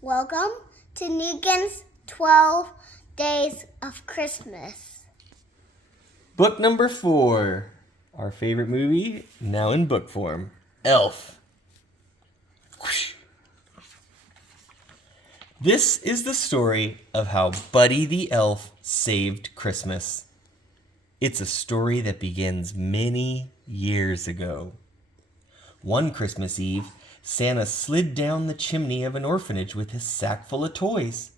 Welcome to Negan's 12 Days of Christmas. Book number 4. Our favorite movie, now in book form. Elf. Whoosh. This is the story of how Buddy the Elf saved Christmas. It's a story that begins many years ago. One Christmas Eve, Santa slid down the chimney of an orphanage with his sack full of toys.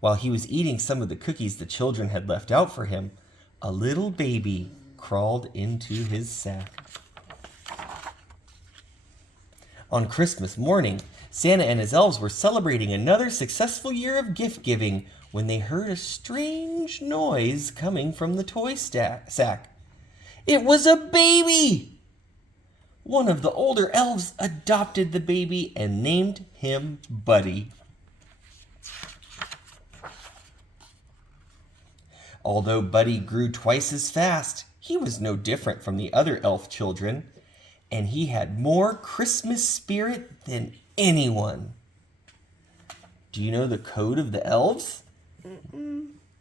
While he was eating some of the cookies the children had left out for him, a little baby crawled into his sack. On Christmas morning, Santa and his elves were celebrating another successful year of gift-giving when they heard a strange noise coming from the toy sack. It was a baby! One of the older elves adopted the baby and named him Buddy. Although Buddy grew twice as fast, he was no different from the other elf children, and he had more Christmas spirit than anyone. Do you know the code of the elves?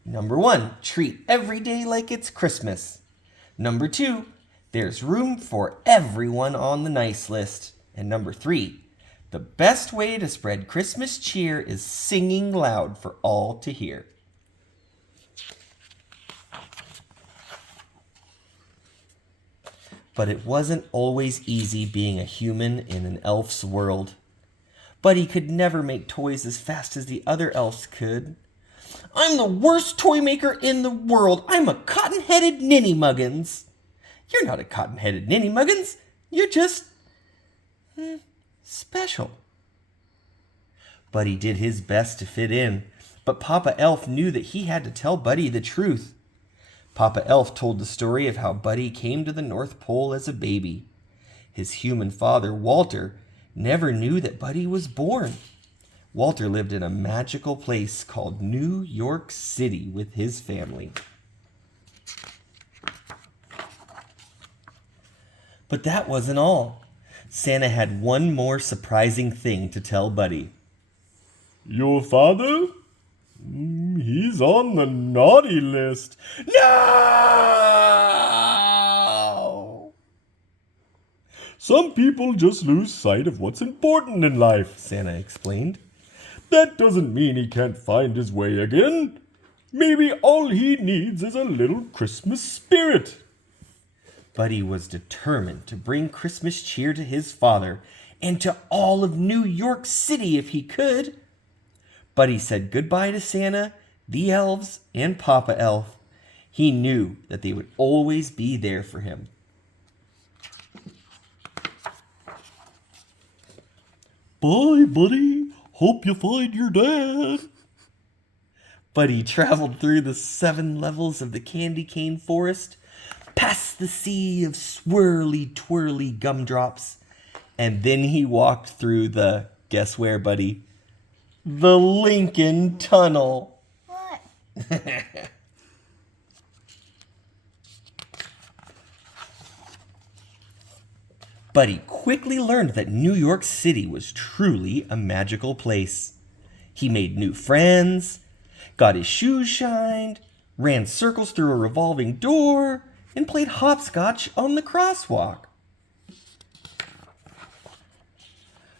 Number 1, treat every day like it's Christmas. Number 2, there's room for everyone on the nice list. And number 3, the best way to spread Christmas cheer is singing loud for all to hear. But it wasn't always easy being a human in an elf's world. Buddy could never make toys as fast as the other elves could. I'm the worst toy maker in the world. I'm a cotton-headed ninny-muggins. You're not a cotton-headed ninny-muggins. You're just special. Buddy did his best to fit in, but Papa Elf knew that he had to tell Buddy the truth. Papa Elf told the story of how Buddy came to the North Pole as a baby. His human father, Walter, never knew that Buddy was born. Walter lived in a magical place called New York City with his family. But that wasn't all. Santa had one more surprising thing to tell Buddy. Your father? He's on the naughty list. No! Some people just lose sight of what's important in life, Santa explained. That doesn't mean he can't find his way again. Maybe all he needs is a little Christmas spirit. Buddy was determined to bring Christmas cheer to his father and to all of New York City if he could. Buddy said goodbye to Santa, the elves, and Papa Elf. He knew that they would always be there for him. Bye, Buddy. Hope you find your dad. Buddy traveled through the 7 levels of the candy cane forest, past the sea of swirly-twirly gumdrops, and then he walked through the, guess where, Buddy? The Lincoln Tunnel. What? Buddy quickly learned that New York City was truly a magical place. He made new friends, got his shoes shined, ran circles through a revolving door, and played hopscotch on the crosswalk.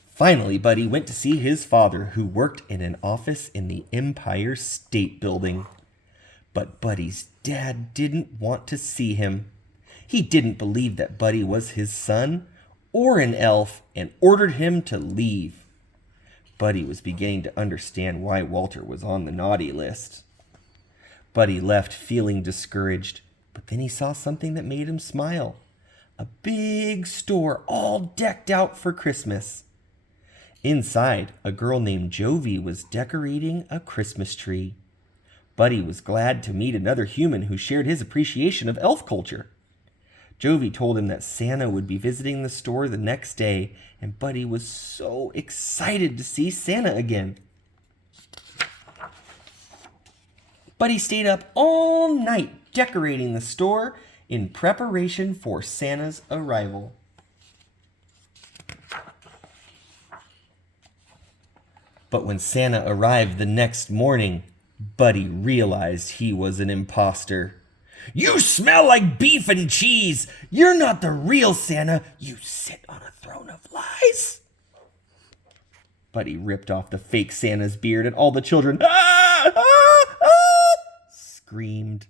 Finally, Buddy went to see his father, who worked in an office in the Empire State Building. But Buddy's dad didn't want to see him. He didn't believe that Buddy was his son or an elf and ordered him to leave. Buddy was beginning to understand why Walter was on the naughty list. Buddy left feeling discouraged, but then he saw something that made him smile. A big store all decked out for Christmas. Inside, a girl named Jovi was decorating a Christmas tree. Buddy was glad to meet another human who shared his appreciation of elf culture. Jovi told him that Santa would be visiting the store the next day, and Buddy was so excited to see Santa again. Buddy stayed up all night decorating the store in preparation for Santa's arrival. But when Santa arrived the next morning, Buddy realized he was an imposter. "You smell like beef and cheese! You're not the real Santa! You sit on a throne of lies!" Buddy ripped off the fake Santa's beard, and all the children screamed.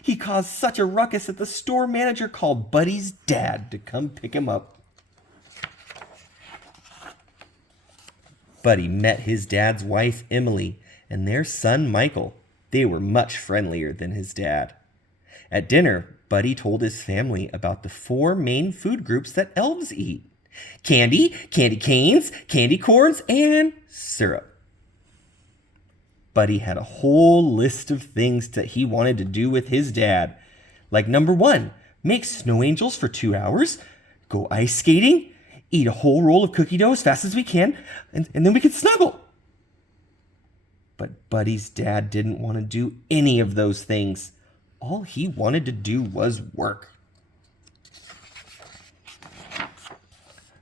He caused such a ruckus that the store manager called Buddy's dad to come pick him up. Buddy met his dad's wife, Emily, and their son, Michael. They were much friendlier than his dad. At dinner, Buddy told his family about the 4 main food groups that elves eat: candy, candy canes, candy corns, and syrup. Buddy had a whole list of things that he wanted to do with his dad. Like number 1, make snow angels for 2 hours, go ice skating, eat a whole roll of cookie dough as fast as we can, and then we could snuggle. But Buddy's dad didn't want to do any of those things. All he wanted to do was work.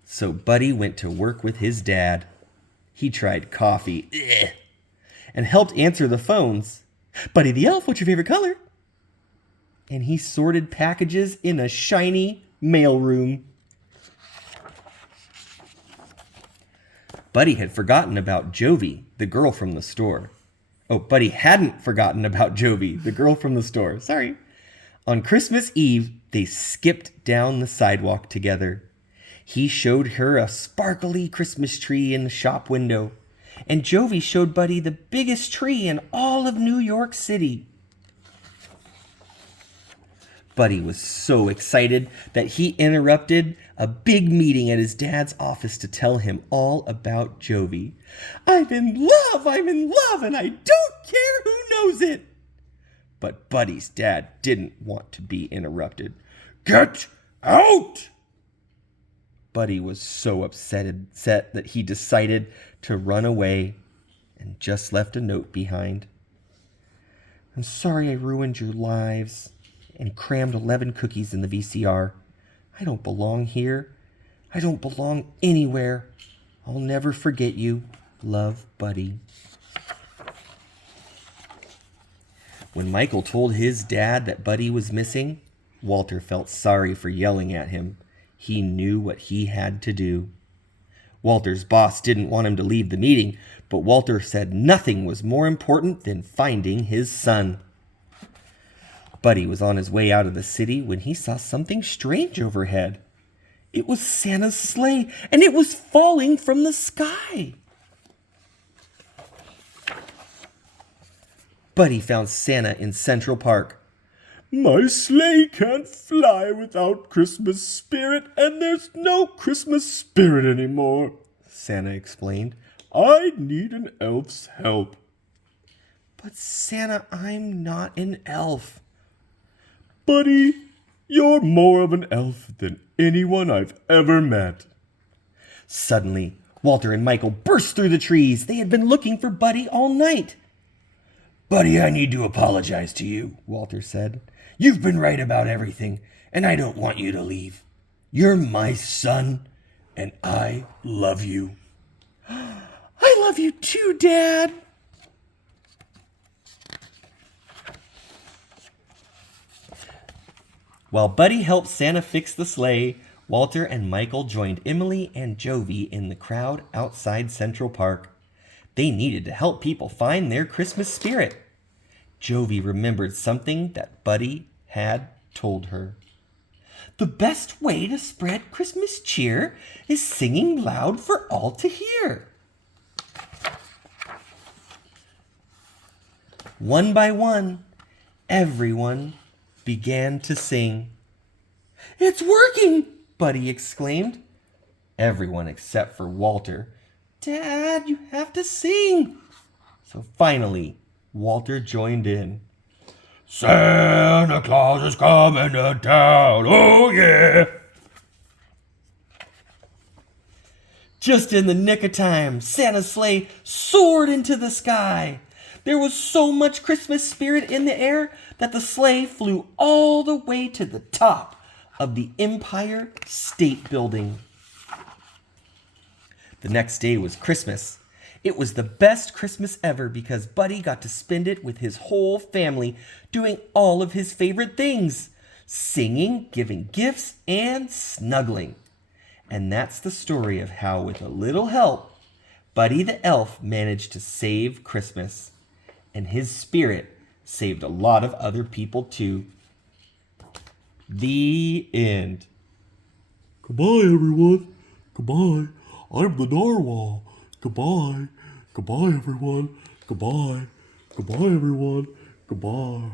So Buddy went to work with his dad. He tried coffee, and helped answer the phones. "Buddy the Elf, what's your favorite color?" And he sorted packages in a shiny mailroom. Buddy had forgotten about Jovi, the girl from the store. Oh, Buddy hadn't forgotten about Jovi, the girl from the store. Sorry. On Christmas Eve, they skipped down the sidewalk together. He showed her a sparkly Christmas tree in the shop window, and Jovi showed Buddy the biggest tree in all of New York City. Buddy was so excited that he interrupted a big meeting at his dad's office to tell him all about Jovi. I'm in love, and I don't care who knows it." But Buddy's dad didn't want to be interrupted. "Get out!" Buddy was so upset that he decided to run away and just left a note behind. "I'm sorry I ruined your lives and crammed 11 cookies in the VCR. I don't belong here. I don't belong anywhere. I'll never forget you. Love, Buddy." When Michael told his dad that Buddy was missing, Walter felt sorry for yelling at him. He knew what he had to do. Walter's boss didn't want him to leave the meeting, but Walter said nothing was more important than finding his son. Buddy was on his way out of the city when he saw something strange overhead. It was Santa's sleigh, and it was falling from the sky. Buddy found Santa in Central Park. My sleigh can't fly without Christmas spirit, and there's no Christmas spirit anymore, Santa explained. I need an elf's help. But Santa, I'm not an elf. Buddy, you're more of an elf than anyone I've ever met. Suddenly, Walter and Michael burst through the trees. They had been looking for Buddy all night. Buddy, I need to apologize to you, Walter said. You've been right about everything, and I don't want you to leave. You're my son, and I love you. I love you too, Dad. While Buddy helped Santa fix the sleigh, Walter and Michael joined Emily and Jovi in the crowd outside Central Park. They needed to help people find their Christmas spirit. Jovi remembered something that Buddy had told her. The best way to spread Christmas cheer is singing loud for all to hear. One by one, everyone began to sing. It's working, Buddy exclaimed. Everyone except for Walter. Dad, you have to sing. So finally, Walter joined in. Santa Claus is coming to town, oh yeah! Just in the nick of time, Santa's sleigh soared into the sky. There was so much Christmas spirit in the air that the sleigh flew all the way to the top of the Empire State Building. The next day was Christmas. It was the best Christmas ever because Buddy got to spend it with his whole family, doing all of his favorite things, singing, giving gifts, and snuggling. And that's the story of how, with a little help, Buddy the Elf managed to save Christmas. And his spirit saved a lot of other people too. The end. Goodbye, everyone. Goodbye. I'm the narwhal. Goodbye. Goodbye, everyone. Goodbye. Goodbye, everyone. Goodbye.